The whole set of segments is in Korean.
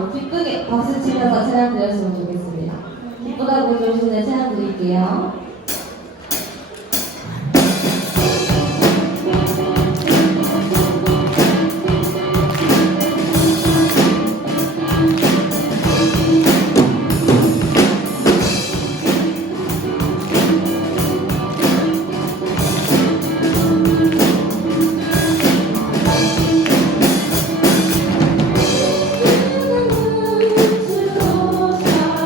마음으로 기쁘게 박수 치면서 찬양 드렸으면 좋겠습니다. 기쁘다고 조심해 찬양 드릴게요. 주로 샤네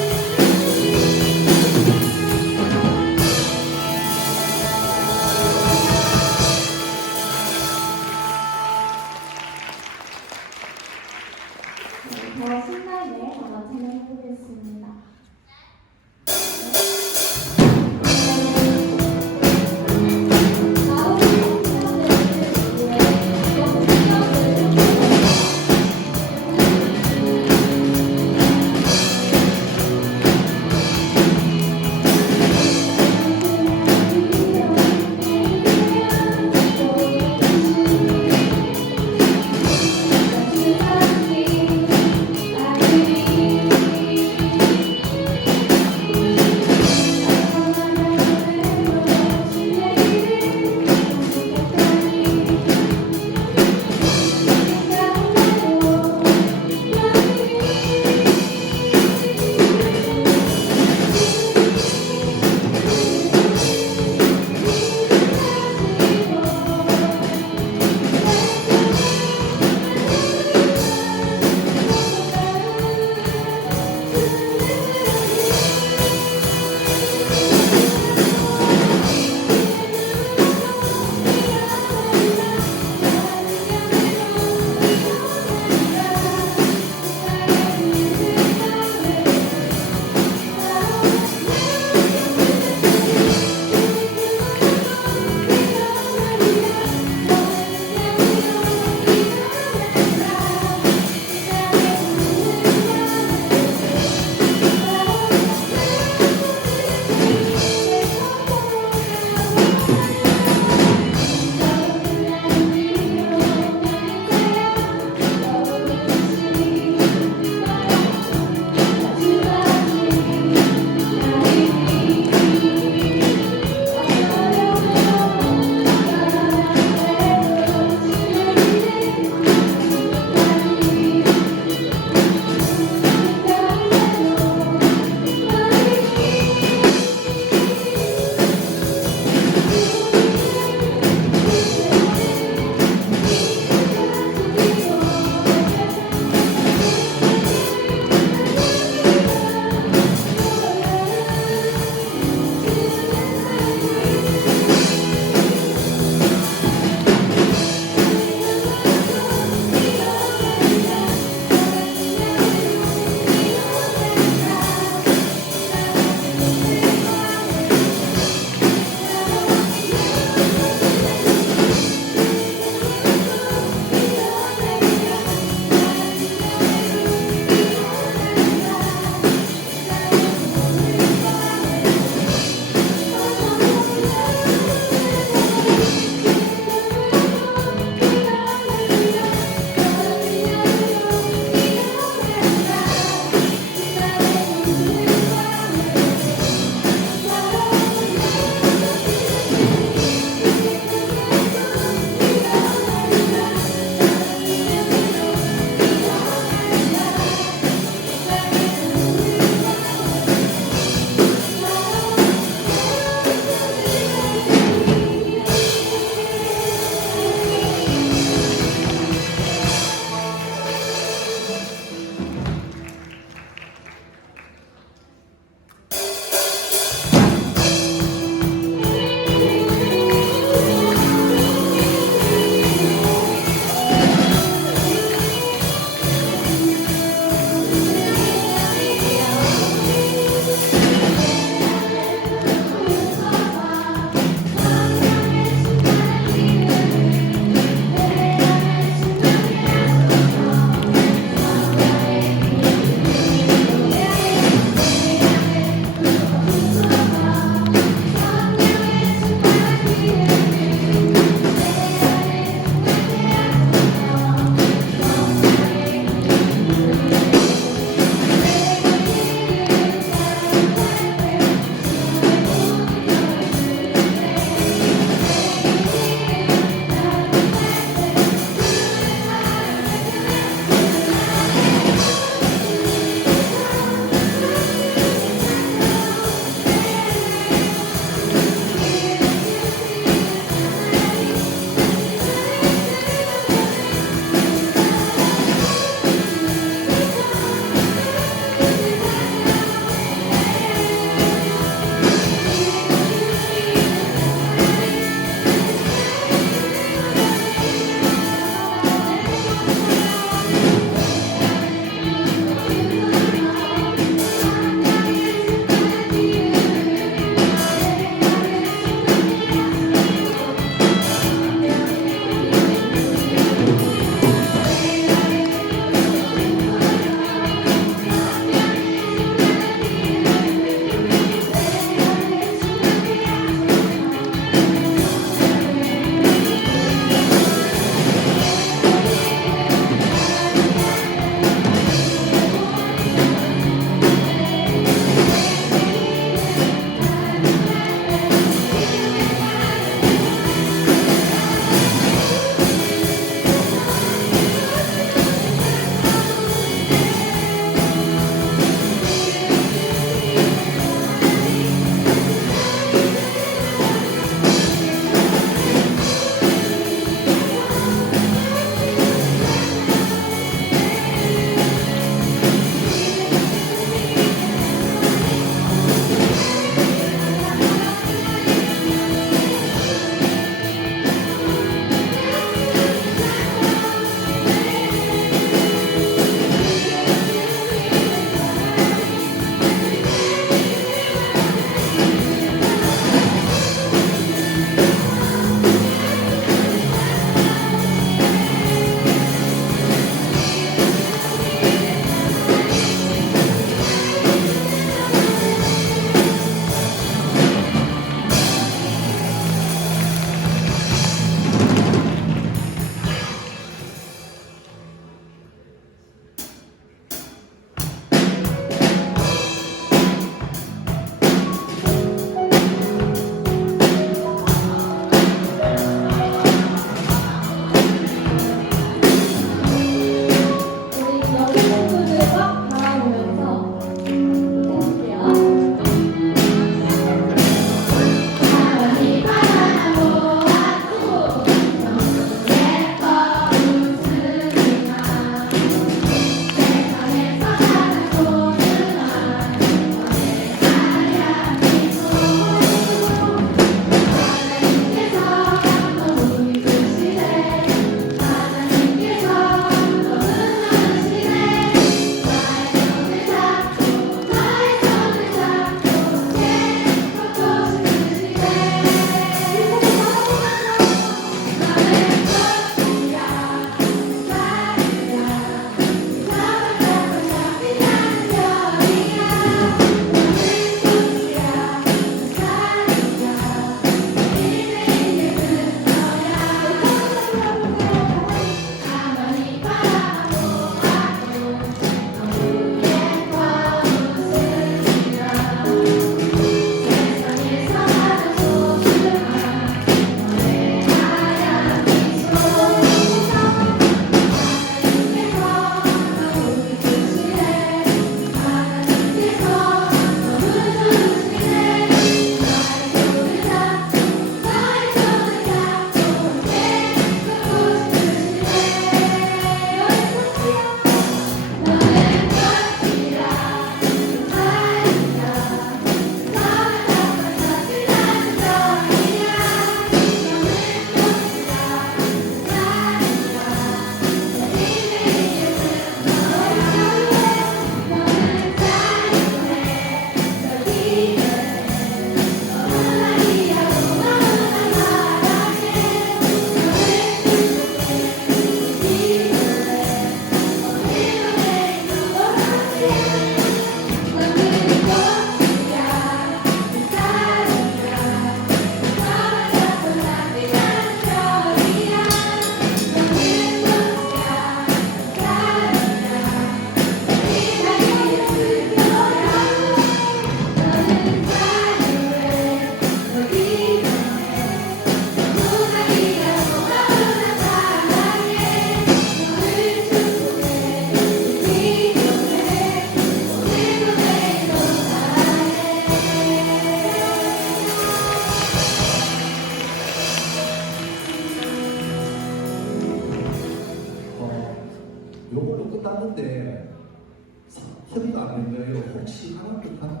하나 또 하나.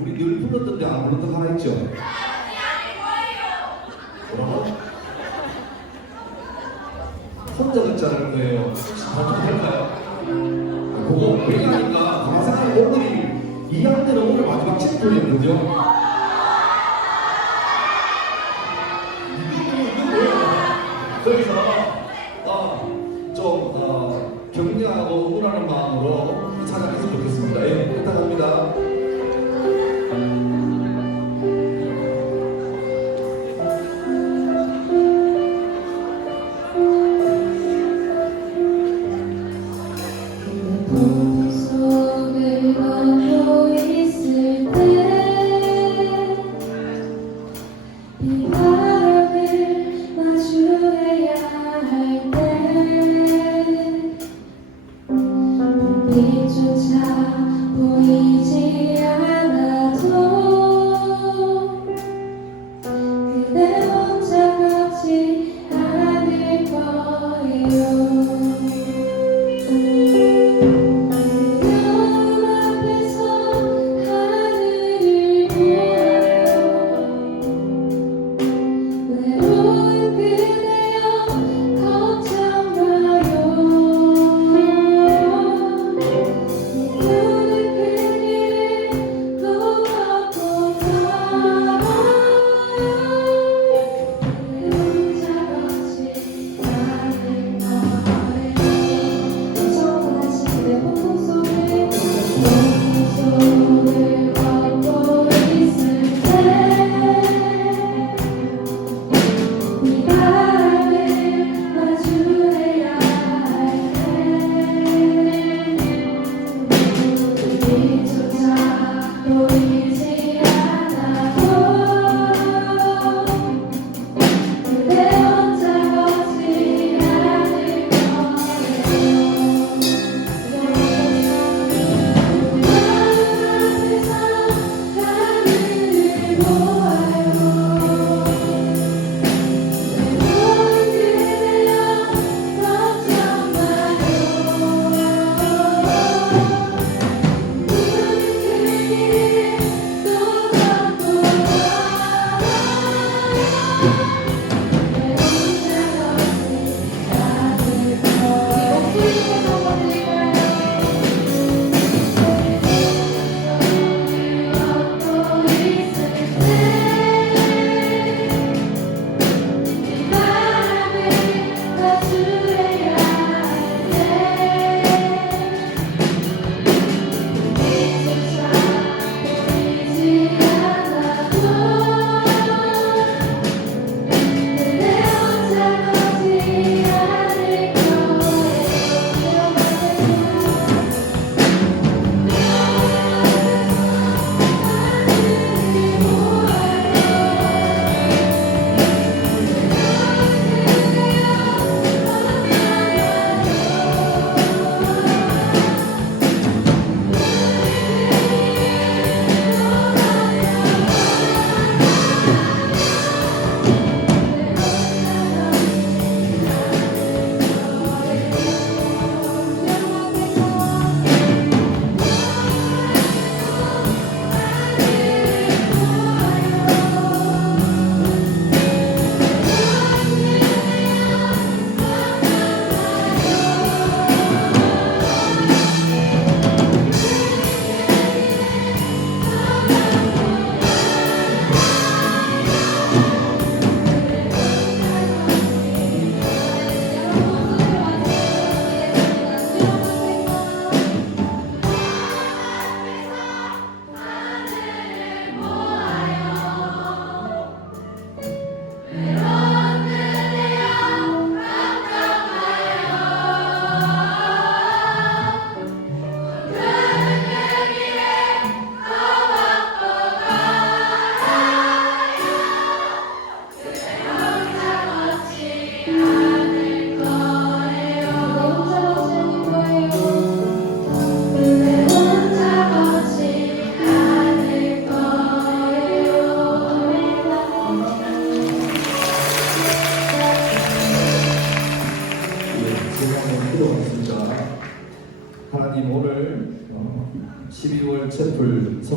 우리 늘 불렀던데 안 불렀던 거 하나 있죠? 뭐라고? 혼자 듣지 않을 거예요. 혹시 바꿔도 될까요? 그거 왜냐니까 가만 생각해 오늘이 2학년은 오늘 마지막 챕터예요, 그죠? 이거 뭐예요? 그래서 격려하고 응원하는 마음으로 찾아뵀으면 좋겠습니다. 예, 부탁합니다. 속을 걷고 있을 때 비바람을 마주해야 할 때 불빛조차 보이지 않아도 그대 혼자 걷지 않을 거예요.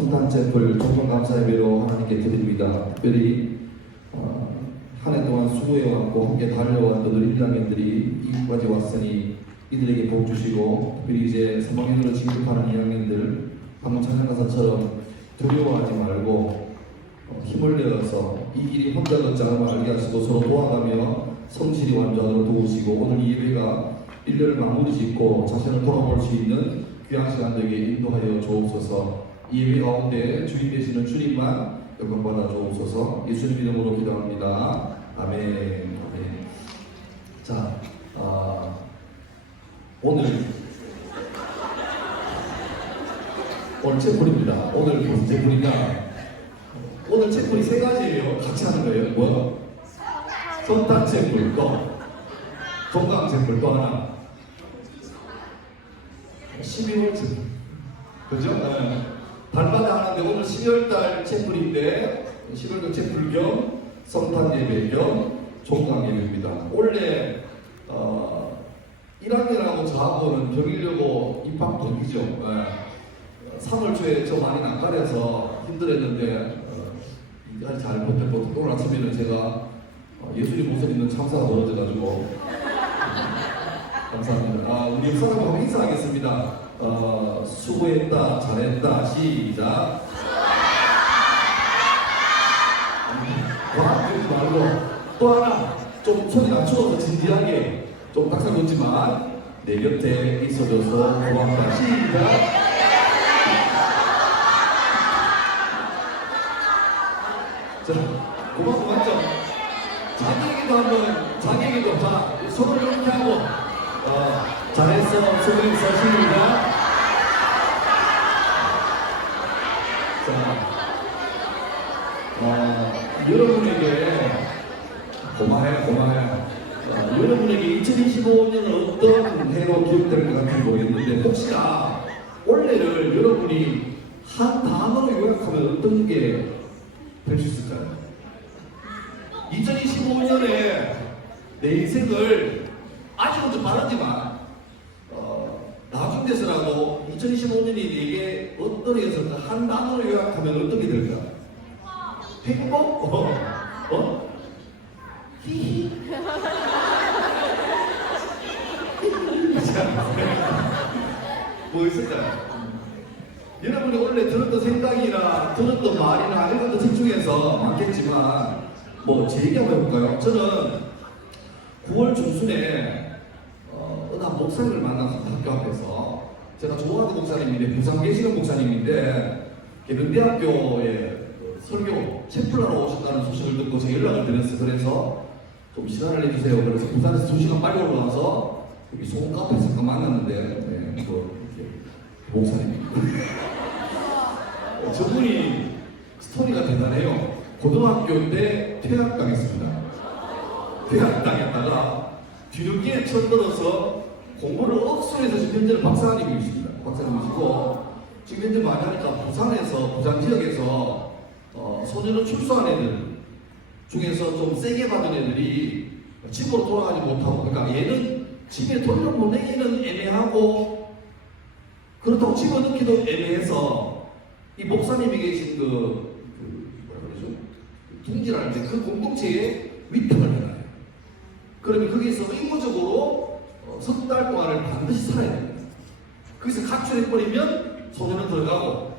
성탄 잼플 정성 감사 예배로 하나님께 드립니다. 특별히 한 해 동안 수고해왔고 함께 달려왔던 우리 1학년들이 이곳까지 왔으니 이들에게 복 주시고, 특별히 이제 3학년으로 진급하는 2학년들 방금 찬양가사처럼 두려워하지 말고 힘을 내어서 이 길이 혼자 걷지 않음을 알게 하시고 서로 도와가며 성실히 완전으로 도우시고, 오늘 이 예배가 1년을 마무리 짓고 자신을 돌아볼 수 있는 귀한 시간 되게 인도하여 주옵소서. 이 예배 가운데 주인 되시는 주님만 영광받아 주옵소서. 예수님 이름으로 기도합니다. 아멘. 아멘. 자, 오늘 채플입니다. 오늘 무슨 채플이냐? 오늘 채플이 세 가지예요. 같이 하는 거예요. 뭐요? 성탄 채플, 또 종강 채플, 또 하나 12월 채플. 그죠? 네. 달마다 하는데 오늘 12월달 채플인데 12월달 채플 겸 성탄 예배 겸 종강 예배입니다. 원래 1학년하고 저하고는 병이려고 입학 동기죠. 3월 초에 저 많이 낯가려서 힘들었는데 이제까지 잘 버텼고, 오늘 아침에는 제가 예수님 옷을 입는 참사가 벌어져가지고 감사합니다. 우리 역사하고 인사하겠습니다. 수고했다, 잘했다, 시작. 과학적이지 말고 또 하나 좀 손이 낮추어서 진지하게 좀 딱상 놓지만 내 곁에 있어줘서 고맙다, 시작. 자, 고맙고 맞죠? 자기 얘기도 자, 손을 이렇게 하고 잘했어, 수고했어, 시작. 자, 여러분에게 고마워요. 여러분에게 2025년은 어떤 해로 기억될 것 같은지 모르겠는데, 혹시나 올해를 여러분이 한 단어로 요약하면 어떤 게 될 수 있을까요? 2025년에 내 인생을 아직은 좀 빠르지만 나중 돼서라도 2025년이 내게 어떤 해였을까 한 단어로 요약하면 어떤 게 될까? 행복? 히히. 뭐 있을까요? 여러분이 원래 들었던 생각이나 들었던 말이나 이런 것도 책 중에서 많겠지만 제 얘기 한번 해볼까요? 저는 9월 중순에 어느 한 목사님을 만나서 학교 앞에서, 제가 좋아하는 목사님인데 부산 계시는 목사님인데 개명대학교에 설교 채플하러 오셨다는 소식을 듣고 제가 연락을 드렸어요. 그래서 좀 시간을 내주세요. 그래서 부산에서 2시간 빨리 올라와서 여기 소금 카페에서 잠깐 만났는데 목사님 저분이 스토리가 대단해요. 고등학교 때 퇴학당했습니다. 퇴학당했다가 뒤늦게 철들어서 공부를 억수해서 지금 현재는 박사님이십니다. 박사님이시고 지금 현재 많이 하니까 부산 지역에서 소년을 출소한 애들 중에서 좀 세게 받은 애들이 집으로 돌아가지 못하고, 그러니까 얘는 집에 돌려보내기는 애매하고 그렇다고 집어넣기도 애매해서 이 목사님이 계신 둥지라는 그 공동체에 위탁을 해놔요. 그러면 거기서 의무적으로 석 달 동안을 반드시 살아야 됩니다. 거기서 가출해버리면 소년은 들어가고,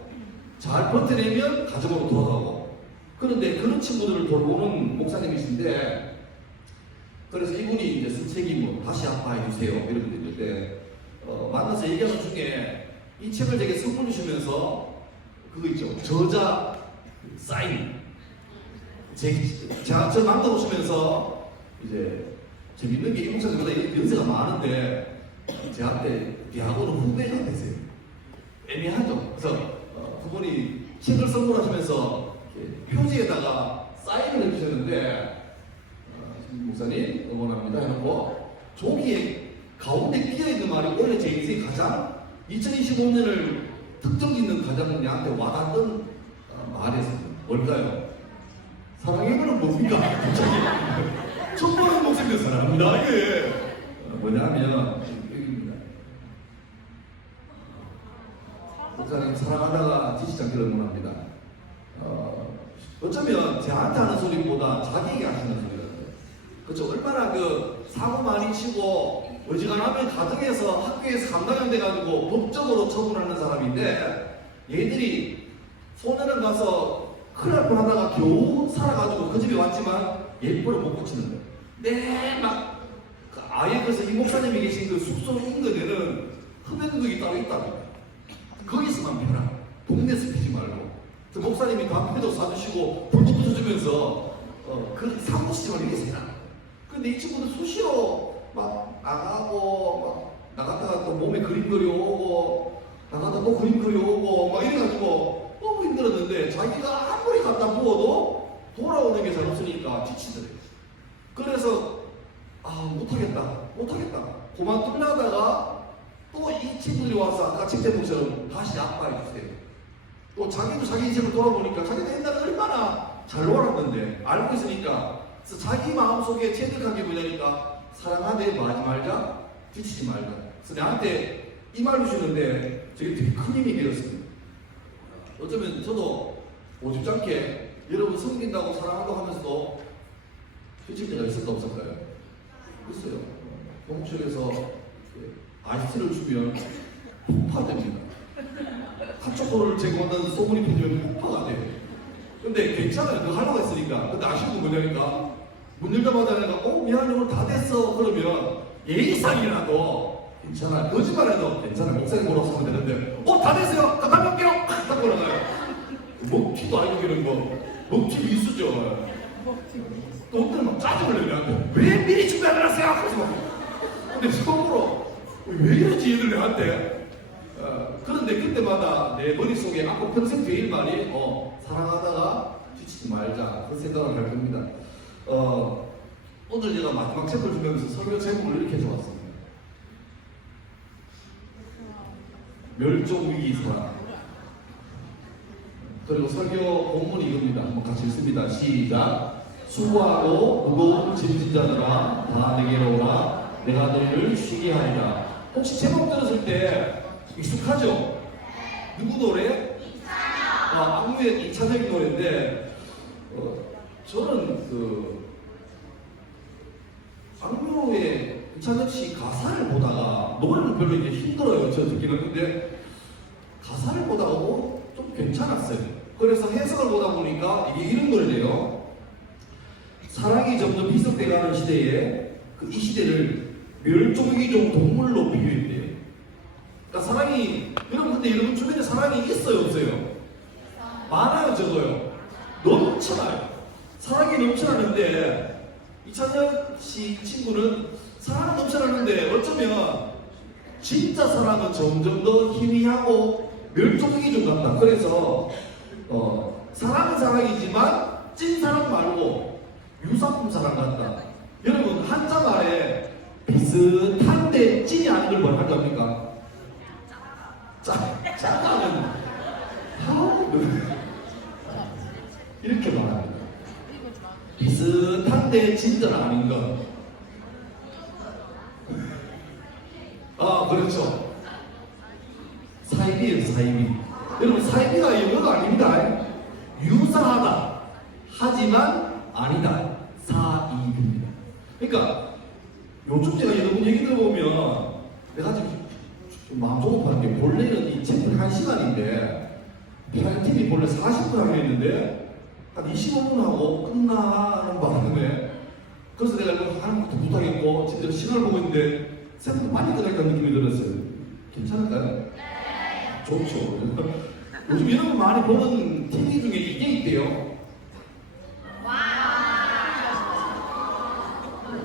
잘 버텨내면 가족으로 돌아가고. 그런데 그런 친구들을 돌보는 목사님이신데, 그래서 이분이 이제 선책임으로 다시 아파해주세요 이런 분이 있는데, 만나서 얘기하는 중에 이 책을 제게 선물 주시면서 그거 있죠, 저자 사인, 제가 저 만나보시면서 이제 재밌는 게 이 목사님보다 연세가 많은데 제한테 대학원은 후배가 되세요. 애매하죠. 그래서 그분이 책을 선물하시면서 표지에다가 사인을 해주셨는데 목사님 응원합니다 해놓고 종이에 가운데 끼어있는 말이 원래 제 인생 가장 2025년을 특정 짓는 가장 내한테 와닿던 말이었습니다. 뭘까요? 사랑해보는 뭡니까? 갑자기 처음 보는 목소리가 사랑합니다. 이게 뭐냐면 여기입니다. 목사님 사랑하다가 지시장 기를 응원합니다. 합니다. 어쩌면 저한테 하는 소리보다 자기에게 하시는 소리거든요. 그렇죠? 얼마나 그 사고 많이 치고 어지간하면 가정에서 학교에서 감당돼가지고 법적으로 처분하는 사람인데 얘들이 소년원 가서 큰일 날 뻔하다가 겨우 살아가지고 그 집에 왔지만 예쁘로 못 고치는 거예요. 막 아예 그래서 이 목사님이 계신 그 숙소 인근에는 흡연구역이 따로 있답니다. 거기서만 피라. 동네에서 피지 말고. 그 목사님이 담배도 사주시고 불도 붙여주면서 그 사무실을 위해서 해라. 근데 이 친구들 수시로 막 나가고 막 나갔다가 또 몸에 그림 그려오고 나갔다 또 그림 그려오고 막 이래가지고 너무 힘들었는데 자기가 아무리 갖다 부어도 돌아오는 게 잘 없으니까 지치더래요. 그래서 못하겠다 그만두려다가 또 이 친구들이 와서 아까 책제목처럼 다시 아빠해주세요. 또 자기도 자기 인생을 돌아보니까 자기가 옛날에 얼마나 잘 놀았는데 알고 있으니까 그래서 자기 마음속에 체득한 게 뭐냐니까 사랑하되 마지 말자 지치지 말자. 그래서 나한테 이 말 주시는데 저게 되게 큰 힘이 되었습니다. 어쩌면 저도 오죽지 않게 여러분 섬긴다고 사랑한다고 하면서도 지칠 때가 있을까 없을까요? 있어요. 경찰에서 아이스를 주면 폭파됩니다. 핫초코를 제공한다는 소문이 퍼지면 폭파가 돼요. 근데 괜찮아요. 그거 하려고 했으니까. 근데 아쉬운 건 뭐냐니까 문 열자마자 내가 미안해 오늘 다 됐어 그러면 예의상이라도 괜찮아. 거짓말해도 괜찮아. 목사님 보러 오면 되는데 다 됐어요. 가면 올게요. 딱 걸어가요. 먹튀도 아니고 이런 거. 먹튀 미수죠. 또 어떤 막 짜증을 내는데 왜 미리 준비 안 해놨어요? 그래서 막 근데 속으로 왜 이러지 얘들 내한테. 그런데 그때마다 내 머릿속에 앞으로 평생 되일 말이 사랑하다가 지치지 말자 그 생각을 할 겁니다. 오늘 제가 마지막 책을 주면서 설교 제목을 이렇게 적었습니다. 멸종위기 사랑. 그리고 설교 본문이 이겁니다. 한번 같이 읽습니다. 시작. 수고하고 무거운 짐진 자들아 다 내게로 오라. 내가 너희를 쉬게 하리라. 혹시 제목 들었을 때 익숙하죠? 누구 노래? 악뮤의 이찬혁 노래인데 저는 악뮤의 이찬혁 씨 가사를 보다가 노래는 별로 이제 힘들어요. 저 듣기는. 근데 가사를 보다가 좀 괜찮았어요. 그래서 해석을 보다 보니까 이게 이런 노래래요. 사랑이 점점 희석돼가는 시대에 이 시대를 멸종위기종 동물로 비유했대요. 그러니까 사랑이 근데 여러분 주변에 사랑이 있어요 없어요? 많아요 적어요? 넘쳐나요. 사랑이 넘쳐나는데 이찬혁 씨 친구는 사랑은 넘쳐나는데 어쩌면 진짜 사랑은 점점 더 희미하고 멸종위기종 같다. 그래서 사랑은 사랑이지만 찐 사랑 말고 유사품 사랑 같다. 여러분 한자 말에 비슷한데 찐이 아닌 걸 뭐라 할겁니까? 짜가는 이렇게 말합니다. 비슷한데 진짜는 아닌 것. 그렇죠. 사이비예요, 사이비. 여러분 사이비가 영어가 아닙니다. 유사하다 하지만 아니다. 사이비입니다. 그러니까 요즘 제가 여러분 얘기 들어보면 내가 지금 좀 마음 조급한 게 본래는 이 챕터 1시간인데 편집이 본래 40분 하기로 했는데 한 25분 하고 끝나는 바람에 그래서 내가 이거 하는 것도 못하겠고 진짜 시간을 보고 있는데 생각보다 많이 들어있다는 느낌이 들었어요. 괜찮을까요? 네. 좋죠. 요즘 여러분 많이 보는 TV 중에 이게 있대요.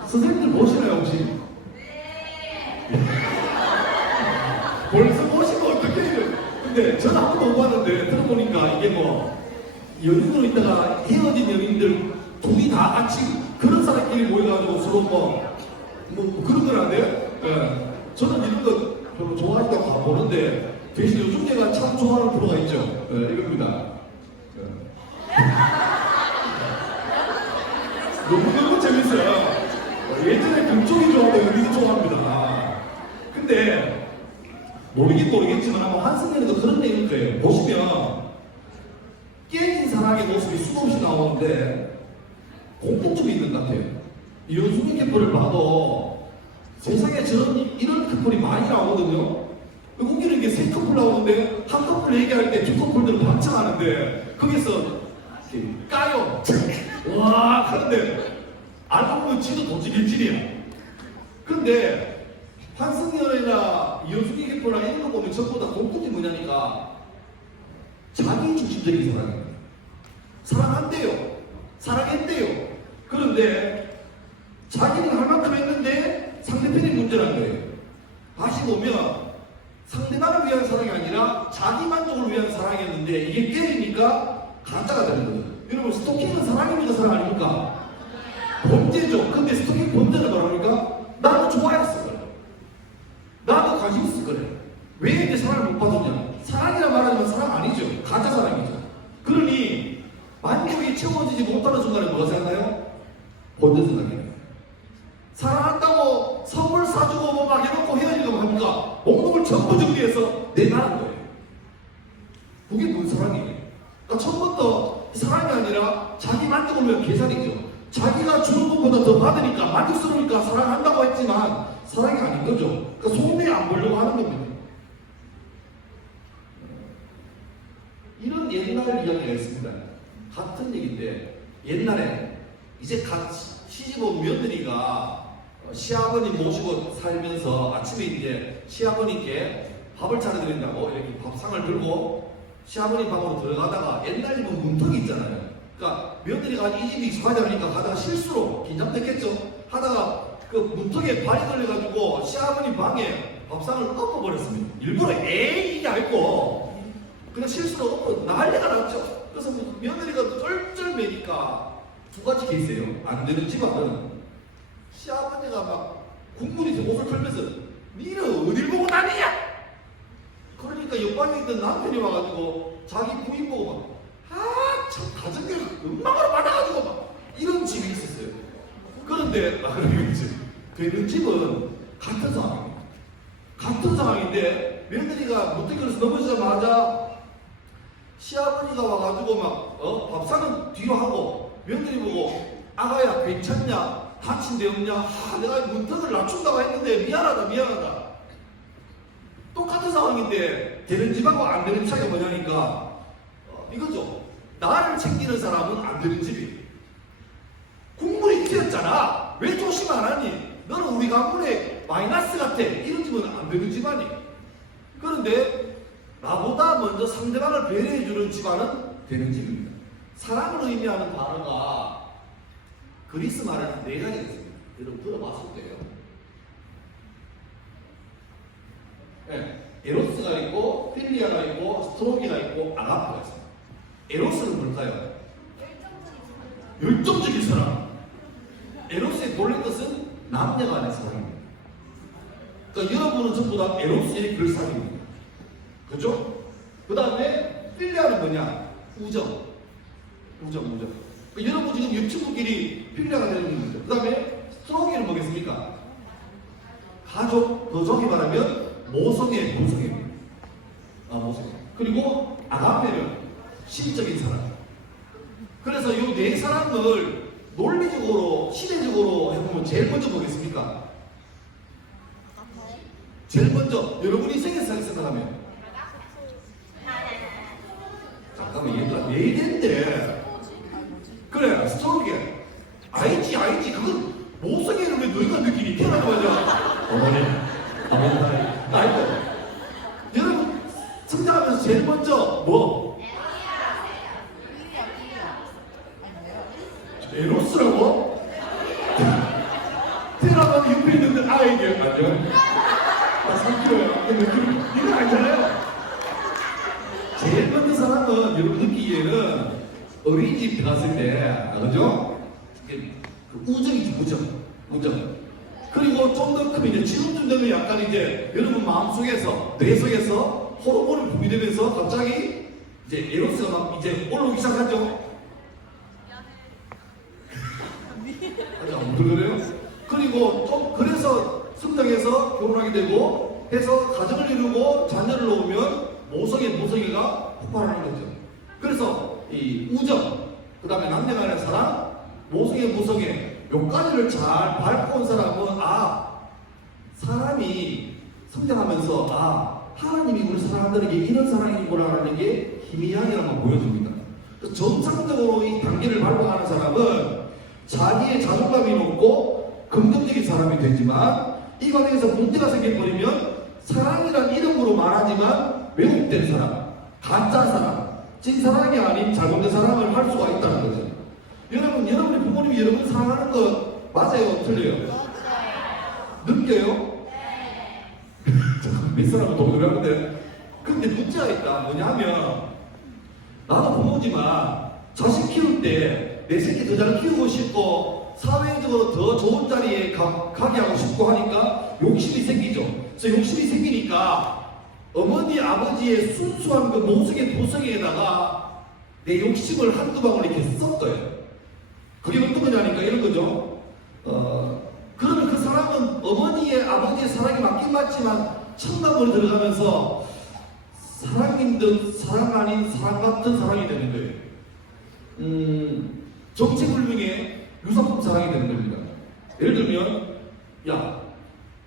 선생님들 보시나요 혹시? 네. 벌써 보시면 어떻게 해요? 근데 저는 한 번도 못 봤는데 들어보니까 이게 연인으로 있다가 헤어진 연인들 둘이 다 같이 그런 사람끼리 모여가지고 서로 그런 건 안 돼요? 네. 저는 이런 거 별로 좋아하지도 않고 보는데 대신 요즘 제가 참 좋아하는 프로가 있죠. 네, 이겁니다. 너무 재밌어요. 예전에 금쪽이 좋아하고 여기도 좋아합니다. 근데 모르겠지만 아마 환승연애도 그런 내용일 거예요. 보시면 사랑의 모습이 수없이 나오는데 공통점이 있는 것 같아요. 이현숙의 커플을 봐도 세상에 이런 커플이 많이 나오거든요. 웃기는 게 세 커플 나오는데 한 커플 얘기할 때 두 커플들은 반짝하는데 거기서 이렇게 까요. 와 하는데 알고 보면 지도 도찌길질이야. 근데 환승연애나 이현숙의 커플이나 이런 거 보면 전부 다 공통점이 뭐냐니까 자기 중심적인 사랑입니다. 사랑한대요. 사랑했대요. 그런데 자기는 할 만큼 했는데 상대편이 문제란 거예요. 다시 보면 상대방을 위한 사랑이 아니라 자기 만족을 위한 사랑이었는데 이게 깨지니까 가짜가 되는 거예요. 여러분 스토킹은 사랑입니까? 사랑 아닙니까? 범죄죠. 근데 스토킹 범죄는 뭐랍니까? 나도 좋아했을 거예요. 나도 관심 있을 거예요. 왜 이제 사랑을 못 받았냐? 사랑이라 말하지만 사랑 아니죠. 가짜 사랑이죠. 그러니 만족이 채워지지 못하는 순간에 뭐가 생각나요? 본전 생각해요. 사랑한다고 선물 사주고 뭐 막 해놓고 헤어지고 합니까? 목록을 전부 정리해서 내놔는 거예요. 그게 뭔 사랑이에요? 그러니까 처음부터 사랑이 아니라 자기 만족을 위한 계산이죠. 자기가 주는 것보다 더 받으니까 만족스러우니까 사랑한다고 했지만 사랑이 아닌 거죠. 그러니까 속내 안 보려고 하는 겁니다. 이런 옛날 이야기가 있습니다. 같은 얘기인데 옛날에 이제 갓 시집온 며느리가 시아버님 모시고 살면서 아침에 이제 시아버님께 밥을 차려드린다고 이렇게 밥상을 들고 시아버님 방으로 들어가다가 옛날 집은 문턱이 있잖아요. 그러니까 며느리가 이 집이 익숙하지 않으니까 가다가 실수로 긴장됐겠죠. 하다가 그 문턱에 발이 걸려가지고 시아버님 방에 밥상을 엎어버렸습니다. 일부러 에이 이게 알고 그냥 실수로 엎어 난리가 났죠. 그래서 며느리가 쩔쩔매니까 두 가지 케이스예요. 안 되는 집안은 시아버지가 막 국물이 옷을 털면서 니는 어딜 보고 다니냐? 그러니까 옆방에 있던 남편이 와가지고 자기 부인 보고 막 참 가정교육 엉망으로 받아가지고 막 이런 집이 있었어요. 그런데 그러겠지. 되는 집은 같은 상황입니다. 같은 상황인데 며느리가 무턱에서 넘어지자마자 시아버지가 와가지고 막 밥상은 뒤로 하고 며느리 보고 아가야 괜찮냐? 다친 데 없냐? 내가 문턱을 낮춘다고 했는데 미안하다. 똑같은 상황인데 되는 집하고 안 되는 집 차이가 뭐냐니까 이거죠. 나를 챙기는 사람은 안 되는 집이. 국물이 튀었잖아. 왜 조심 안 하니? 너는 우리 가문의 마이너스 같아. 이런 집은 안 되는 집안이. 그런데 나보다 먼저 상대방을 배려해주는 집안은 되는 집입니다. 사랑을 의미하는 단어가 그리스 말은 한 4가지가 있습니다. 여러분 들어봤을 때요. 네, 에로스가 있고 필리아가 있고 스트로기가 있고 아가페가 있습니다. 에로스는 뭘까요? 열정적인 사랑. 에로스의 본래 뜻은 남녀 간의 사랑입니다. 그러니까 여러분은 전부 다 에로스의 글상입니다. 그죠? 그 다음에 필리아는 뭐냐? 우정. 그러니까 여러분 지금 유튜브끼리 필리아가 되는 거죠. 그 다음에 스트로기는 뭐겠습니까? 가족, 더정히 말하면 모성애, 모성애입니다. 모성애. 그리고 아가페는 신적인 사랑. 그래서 이 4사람을 논리적으로, 시대적으로 해보면 제일 먼저 보겠습니까? 제일 먼저 여러분이 생애상 생각하면 잠깐만 얘들아 내 일인데 그래 스토로기 알지 그건 모성애를 왜 너희가 느끼니 태어나자마자 어머니 아이고 여러분 성장하면서 제일 먼저 뭐? 에로스라고? 태어나면 옆에 있는데 아이게 맞죠? 3kg야 이건 알잖아요. 제일 먼저 사람은 여러분 느끼기에는 어린이집 갔을 때 그죠? 그 우정이죠. 우정. 그리고 좀 더 크면 이제 지금쯤 되면 약간 이제 여러분 마음속에서 뇌 속에서 호르몬을 분비되면서 갑자기 이제 에로스가 막 이제 올라오기 시작하죠. 아직 안 그래요? 그리고 좀 그래서 성장해서 결혼하게 되고 해서 가정을 이루고 자녀를 놓으면 모성애가 폭발하는 거죠. 그래서 이 우정, 그 다음에 남녀 간의 사랑, 모성애, 무성애, 요 가지를 잘 밟고 온 사람은 사람이 성장하면서 하나님이 우리 사람들에게 이런 사랑이구나라는 게 희미하게라고 보여줍니다. 정상적으로 이 단계를 밟아가는 사람은 자기의 자존감이 높고 긍정적인 사람이 되지만 이 과정에서 문제가 생겨버리면 사랑이란 이름으로 말하지만 왜곡된 사람, 가짜 사랑, 진사랑이 아닌 잘못된 사랑을 할 수가 있다는 거죠. 여러분의 부모님이 여러분 사랑하는 거 맞아요? 틀려요? 느껴요? 몇 사람은 동의하는데 근데 문제가 있다. 뭐냐면 나도 부모지만 자식 키울 때 내 새끼 더 잘 키우고 싶고 사회적으로 더 좋은 자리에 가게 하고 싶고 하니까 욕심이 생기죠. 그래서 욕심이 생기니까 어머니 아버지의 순수한 그 모성의 도성에다가 내 욕심을 한두 방울 이렇게 섞어요. 그게 어떤 거냐니까 이런 거죠. 그러면 그 사람은 어머니의 아버지의 사랑이 맞긴 맞지만 첨가물이 들어가면서 사랑인 듯 사랑 아닌 사랑 같은 사랑이 되는 거예요. 정체불명의 유사품 사랑이 되는 겁니다. 예를 들면 야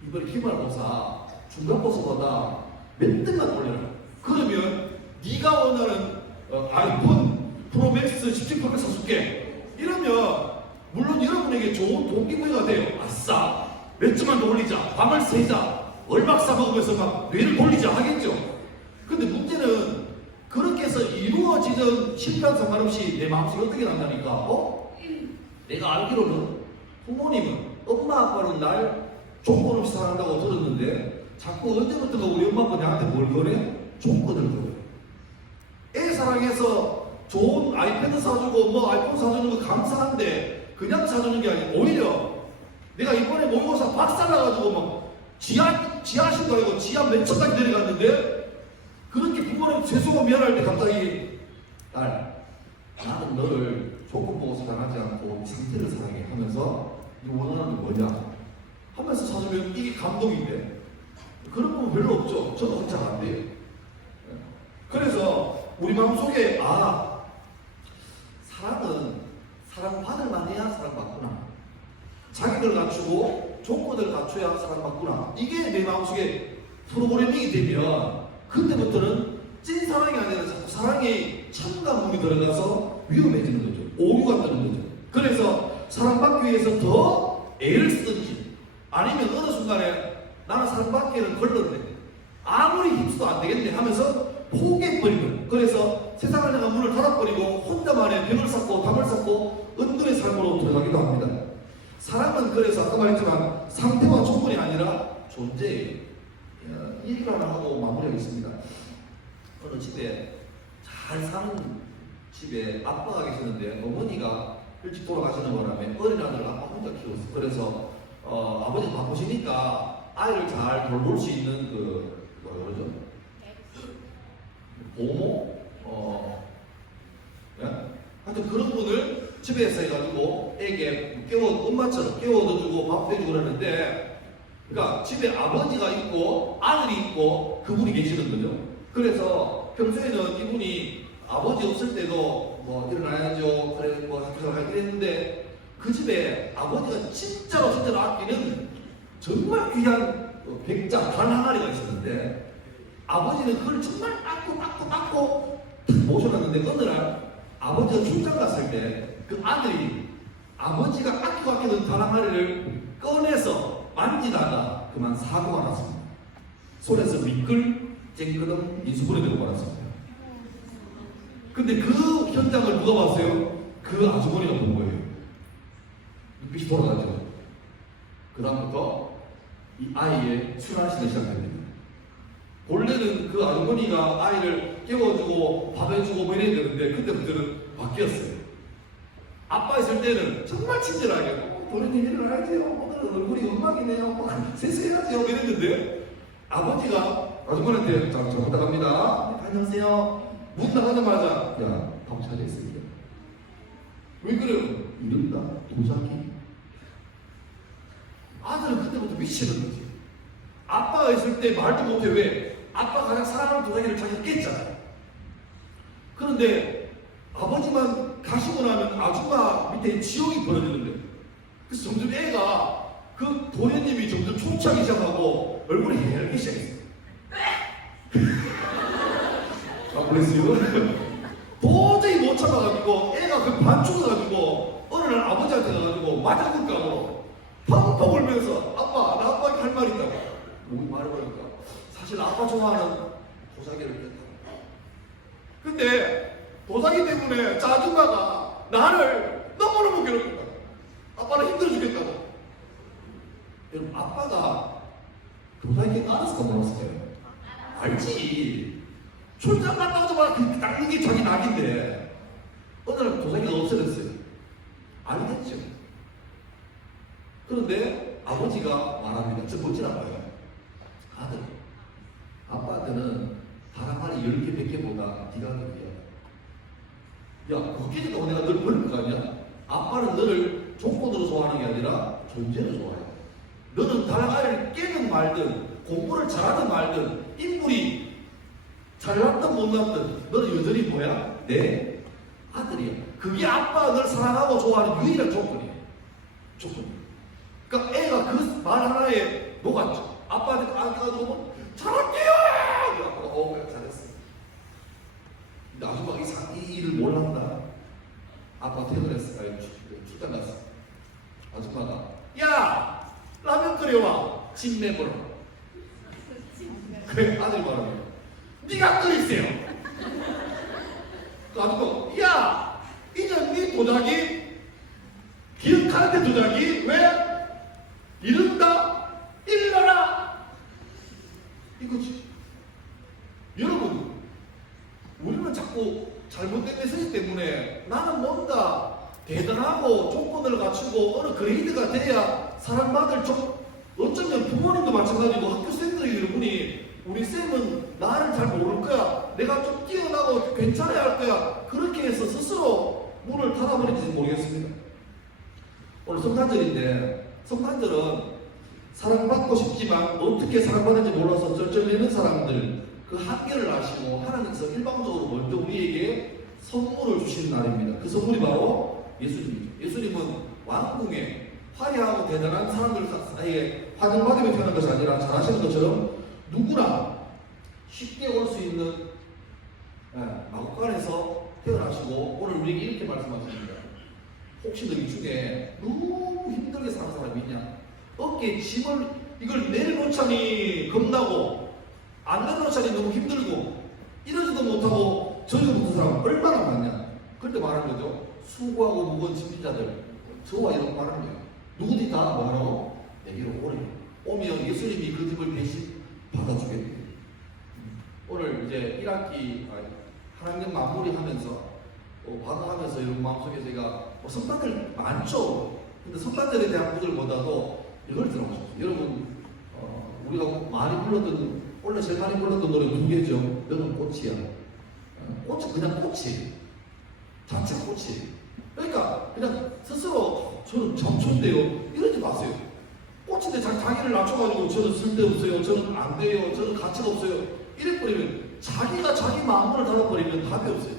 이번에 기말고사 중간고사보다 몇 등만 올려라. 그러면 네가 원하는 아이폰 프로맥스 17% 사줄게. 이러면 물론 여러분에게 좋은 동기부여가 돼요. 아싸 몇 점만 더 올리자, 밤을 새자, 얼박사 먹으면서 막 뇌를 돌리자 하겠죠. 근데 문제는 그렇게 해서 이루어지는 실패한 상관없이 내 마음속에 어떻게 난다니까. 내가 알기로는 부모님은 엄마 아빠는 날 조건 없이 사랑한다고 들었는데 자꾸 언제부턴가 우리 엄마 아빠 나한테 뭘 거래? 조건을 거래. 애 사랑해서 좋은 아이패드 사주고 뭐 아이폰 사주는 거 감사한데 그냥 사주는 게 아니고 오히려 내가 이번에 모의고사 박살나가지고 막 지하실도 아니고 지하 몇 층까지 내려갔는데 그렇게 부모님 죄송하고 미안할 때 갑자기 딸 나는 너를 조건 보고 사랑하지 않고 이 상태를 사랑해 하면서 네 원하는 게 뭐냐 하면서 사주면 이게 감동인데 그런 부분 별로 없죠. 저도 잘 안 돼요. 그래서 우리 마음속에 사랑은 사랑받을 만해야 사랑받구나. 자기를 갖추고 조건을 갖춰야 사랑받구나. 이게 내 마음속에 프로그래밍이 되면 그때부터는 찐사랑이 아니라 자꾸 사랑에 첨가물이 들어가서 위험해지는 거죠. 오류가 뜨는 거죠. 그래서 사랑받기 위해서 더 애를 쓰든지 아니면 어느 순간에 나는 사랑받기에는 걸렸네. 아무리 힘써도 안 되겠네 하면서 포기해버리는. 그래서 세상을 향한 문을 닫아버리고 혼자만의 벽을 쌓고 담을 쌓고 은둔의 삶으로 들어가기도 합니다. 사랑은 그래서 아까 말했지만 상태와 조건이 아니라 존재예요. 얘기를 하나 하고 마무리하겠습니다. 어느 집에 잘 사는 집에 아빠가 계시는데 어머니가 일찍 돌아가시는 바람에 어린 아들 아빠 혼자 키웠어요. 그래서 아버지 바쁘시니까 아이를 잘 돌볼 수 있는 뭐라 그러죠? 보모? 예? 하여튼 그런 분을 집에서 해가지고 애게 엄마처럼 깨워도 주고 밥도 해주고 그러는데 그러니까 집에 아버지가 있고 아들이 있고 그분이 계시는 거죠. 그래서 평소에는 이분이 아버지 없을 때도 뭐 일어나야죠. 그래 뭐 학교를 가긴 했는데 그 집에 아버지가 진짜로 아끼는 정말 귀한 백장 단 항아리가 있었는데 아버지는 그걸 정말 닦고 모셔놨는데 어느 날 아버지가 출장 갔을 때 그 아들이 아버지가 아끼던 단 항아리를 꺼내서 만지다가 그만 사고가 났습니다. 손에서 미끌 쨍그덩 인수분해 되고 말았습니다. 근데 그 현장을 누가 봤어요? 그 아주머니가 본 거예요. 눈빛이 돌아가죠. 그 다음부터 이 아이의 순환시가 시작됩니다. 원래는 그 아주머니가 아이를 깨워주고 밥 해주고 뭐 이래야 되는데 그때부터는 바뀌었어요. 아빠 있을 때는 정말 친절하게 본인이 일어나야지요. 오늘은 얼굴이 음악이네요. 세수해야지요. 이랬는데 아버지가 아주머니한테 자 부탁합니다. 네, 다녀오세요. 문 나가자마자 야 밥 차려있습니다. 왜 그래요? 이른다 도자기. 아들은 그때부터 미치는 거지. 아빠가 있을 때 말도 못해. 왜? 아빠가 가장 사랑하는 도자기를 자기가 깼잖아요. 그런데 아버지 지고 나면 아줌마 밑에 지옥이 벌어지는 거예요. 그래서 점점 애가 그 도련님이 점점 초췌하기 시작하고 얼굴이 해열기 시작했어요. 아, 그랬어요? 도저히 못 참아가지고 애가 그 반죽어가지고 어느 날 아버지한테 가가지고 맞아줄 까고 펑펑 울면서 아빠, 나 아빠한테 할 말 있다고. 뭐 말해보니까 사실 아빠 좋아하는 도자기를 뺐다. 근데 도자기 때문에 저 아줌마가 나를 너무너무 괴롭힌다. 아빠는 힘들어 죽겠다고. 여러분, 아빠가 도자기 알았을까 몰랐을까요? 알지. 출장 갔다 오자마자 그 닦는 게 자기 낙인데 어느 날 도자기가 없어졌어요. 알겠죠. 그런데 아버지가 말합니다. 저 멋진 아빠예요. 아들, 아빠한테는 다랑아리 10개, 100개보다 네가 더 귀하다. 야, 그렇게 되고 내가 널 버릴 거 아니야? 아빠는 너를 조건으로 좋아하는 게 아니라 존재로 좋아해. 너는 다랑아리를 깨든 말든 공부를 잘하든 말든 인물이 잘났든 못났든 너는 여전히 뭐야? 내 아들이야. 그게 아빠가 널 사랑하고 좋아하는 유일한 조건이야. 조건. 그러니까 애가 그 말 하나에 녹았죠. 아빠한테 안겨가지고 잘할게요! 아빠가 그래 잘했어. 근데 아줌마가 이 일을 몰랐다. 아빠가 퇴근했어. 출장 갔어. 아줌마가 야! 라면 끓여와. 집 내버려. 그래 아들 말하면 네가 끓이세요. 그 아줌마가 야! 이년 네 도자기 기억하는데 도자기 왜? 이른다? 일러라! 이거지. 여러분, 우리는 자꾸 잘못된 메시지 때문에 나는 뭔가 대단하고 조건을 갖추고 어느 그레이드가 돼야 사랑받을 어쩌면 부모님도 마찬가지고 학교생들이 여러분이 우리 쌤은 나를 잘 모를 거야. 내가 좀 뛰어나고 괜찮아야 할 거야. 그렇게 해서 스스로 문을 닫아버린지 모르겠습니다. 오늘 성탄절인데 성탄절은 사랑받고 싶지만 어떻게 사랑받는지 몰라서 쩔쩔매는 사람들 그 한계를 아시고 하나님께서 일방적으로 먼저 우리에게 선물을 주시는 날입니다. 그 선물이 바로 예수님이죠. 예수님은 왕궁에 화려하고 대단한 사람들 사이에 환영받으며 태어난 것이 아니라 잘 아시는 것처럼 누구나 쉽게 올 수 있는 마국간에서 태어나시고 오늘 우리에게 이렇게 말씀하십니다. 혹시 너희 중에 너무 힘들게 사는 사람이 있냐? 어깨에 짐을 이걸 내려놓자니 겁나고 안 내려놓자니 너무 힘들고 이러지도 못하고 저리도 못한 사람 얼마나 많냐? 그럴 때 말하는 거죠. 수고하고 무거운 짐진자들 저와 이렇게 말하는 거예요. 누구든지 다 뭐하라고? 내게로 오래. 오면 예수님이 그 짐을 대신 받아주겠대요. 오늘 이제 1학기 한 학년 마무리하면서 방학하면서 여러분 마음속에 제가 성탄절 많죠. 근데 성탄절에 대한 분들보다도 이걸 들어보셨어요. 여러분 우리가 많이 불렀던 원래 제일 많이 불렀던 노래 2개죠. 너는 꽃이야. 꽃은 그냥 꽃이 자체 꽃이. 그러니까 그냥 스스로 저는 점초인데요. 이러지 마세요. 꽃인데 자기를 낮춰가지고 저는 쓸데없어요. 저는 안 돼요. 저는 가치가 없어요. 이래버리면 자기가 자기 마음을 닫아버리면 답이 없어요.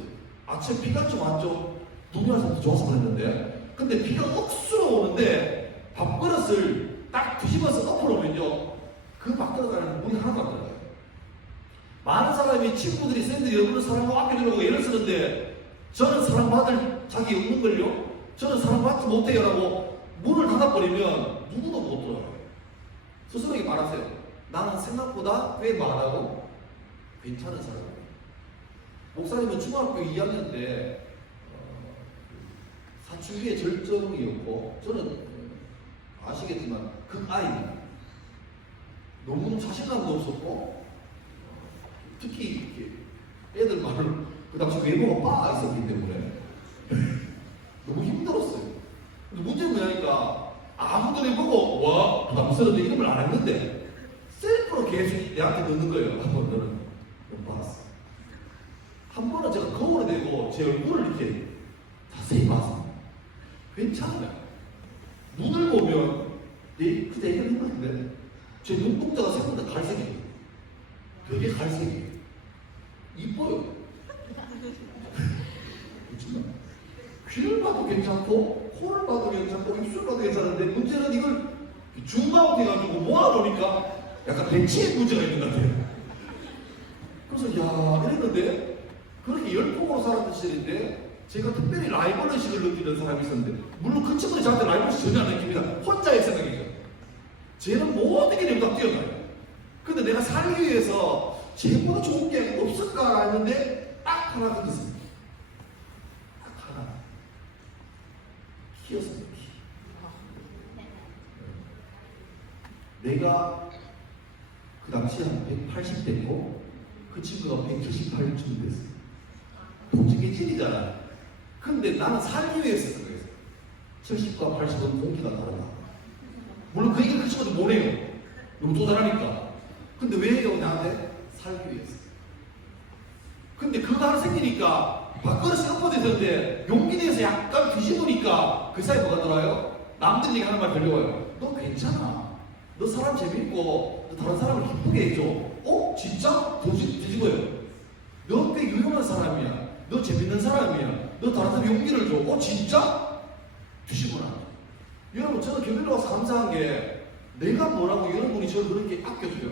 아침에 비가 좀 왔죠. 눈이 와서 좋아서 그랬는데 근데 비가 억수로 오는데 밥그릇을 딱 뒤집어서 엎어놓으면요 그 밥그릇 안에 물이 하나도 안 들어가요. 많은 사람이 친구들이 쌤들이 여러분을 사랑하고 아껴주려고 애를 쓰는데 저는 사랑받을 자기 없는걸요? 저는 사랑받지 못해요 라고 문을 닫아버리면 누구도 못 들어가요. 스스로에게 말하세요. 나는 생각보다 꽤 말하고 괜찮은 사람이에요. 목사님은 중학교 2학년 때 사춘기의 절정이었고 저는 아시겠지만 극아입니다. 너무 자신감도 없었고 특히 이렇게 애들 말을 그 당시 외모가 빠 있었기 때문에 너무 힘들었어요. 근데 문제는 뭐냐니까 아무도 보고 와 남수는데 이름을 안 했는데 셀프로 계속 내한테 넣는 거예요. 너는 봤어. 한 번은 제가 거울에 대고 제 얼굴을 이렇게 자세히 봤습니다. 괜찮아요. 눈을 보면 그때 얘기를 했는데 제 눈동자가 생각보다 갈색이에요. 되게 갈색이에요. 이뻐요. 그렇지만 귀를 봐도 괜찮고 코를 봐도 괜찮고 입술 봐도 괜찮은데 문제는 이걸 줌아웃 해가지고 모아놓으니까 약간 대치의 문제가 있는 것 같아요. 그래서 야 이랬는데 그렇게 열폭으로 살았던 시절인데 제가 특별히 라이벌 의식을 느끼는 사람이 있었는데 물론 그 친구는 저한테 라이벌 의식 전혀 안 느낍니다. 혼자의 생각이죠. 쟤는 모든 게 내보다 뛰어나요. 근데 내가 살기 위해서 쟤보다 좋은 게 없을까 했는데 딱 하나 끊겼습니다. 딱 하나. 키였습니다. 키. 내가 그 당시에 한 180 됐고 그 친구가 178쯤 됐어요. 도직의 질이잖아. 근데 나는 살기 위해서 그랬어. 70과 80은 공기가 다르다. 물론 그 얘기를 그 친구도 못 해요. 너무 또 다르니까. 근데 왜 해요? 나한테? 살기 위해서. 근데 그거 하나 생기니까 밥그릇이 엎어졌는데 용기 내서 약간 뒤집으니까 그 사이에 뭐가 들어요? 남들 얘기 하는 말 들려와요. 너 괜찮아. 너 사람 재밌고 너 다른 사람을 기쁘게 해줘. 어? 진짜? 뒤집어요. 너 꽤 유용한 사람이야. 너 재밌는 사람이야. 너 다른 사람 용기를 줘. 어? 진짜? 뒤집어라. 여러분 저는 교회로 와서 감사한 게 내가 뭐라고 여러분이 저를 그렇게 아껴줘요.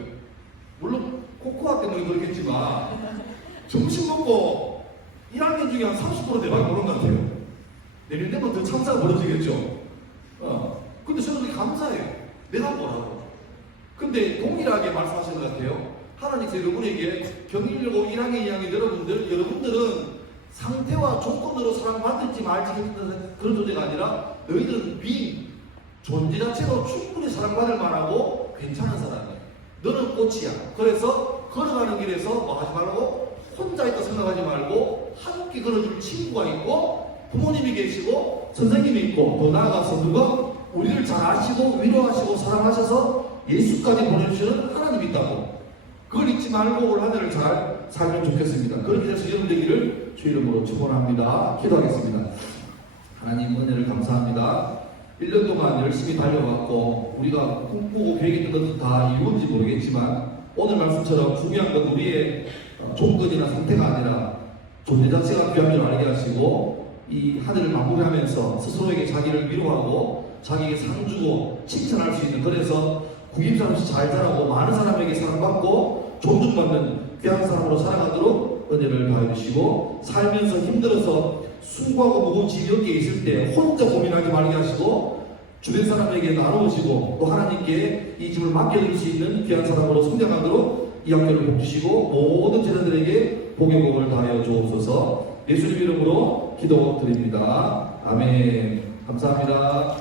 물론 코코아 때문에 그렇겠지만 점심 먹고 1학년 중에 한 30% 대박이 보는 것 같아요. 내년 되면 더 참사가 벌어지겠죠. 근데 저는 그렇게 감사해요. 내가 뭐라고. 근데 동일하게 말씀하시는 것 같아요. 하나님께서 여러분에게 경일고 1학년, 2학년 여러분들은 상태와 조건으로 사랑받을지 말지 그런 존재가 아니라 너희들은 존재 자체로 충분히 사랑받을 만하고 괜찮은 사람이야. 너는 꽃이야. 그래서 걸어가는 길에서 뭐 하지 말고 혼자 있다 생각하지 말고 함께 걸어줄 친구가 있고 부모님이 계시고 선생님이 있고 더 나아가서 누가 우리를 잘 아시고 위로하시고 사랑하셔서 예수까지 보내주시는 하나님이 있다고. 그걸 잊지 말고 올 한 해를 잘 살면 좋겠습니다. 그렇게 해서 여러분 되기를 주 이름으로 축원합니다. 기도하겠습니다. 하나님 은혜를 감사합니다. 1년 동안 열심히 달려왔고 우리가 꿈꾸고 계획했던 것도 다 이루어진지 모르겠지만 오늘 말씀처럼 중요한 건 우리의 조건이나 상태가 아니라 존재 자체가 귀한 줄 알게 하시고 이 한 해를 마무리하면서 스스로에게 자기를 위로하고 자기에게 상 주고 칭찬할 수 있는, 그래서 구김살 없이 잘 자라고 많은 사람에게 사랑받고 존중받는 귀한 사람으로 살아가도록 은혜를 더해주시고 살면서 힘들어서 수고하고 무거운 짐이 어깨에 있을 때 혼자 고민하지 말게 하시고 주변 사람에게 나누시고 또 하나님께 이 짐을 맡겨줄 수 있는 귀한 사람으로 성장하도록 이 학교를 복주시고 모든 제자들에게 복의 복을 다하여 주옵소서. 예수님 이름으로 기도드립니다. 아멘. 감사합니다.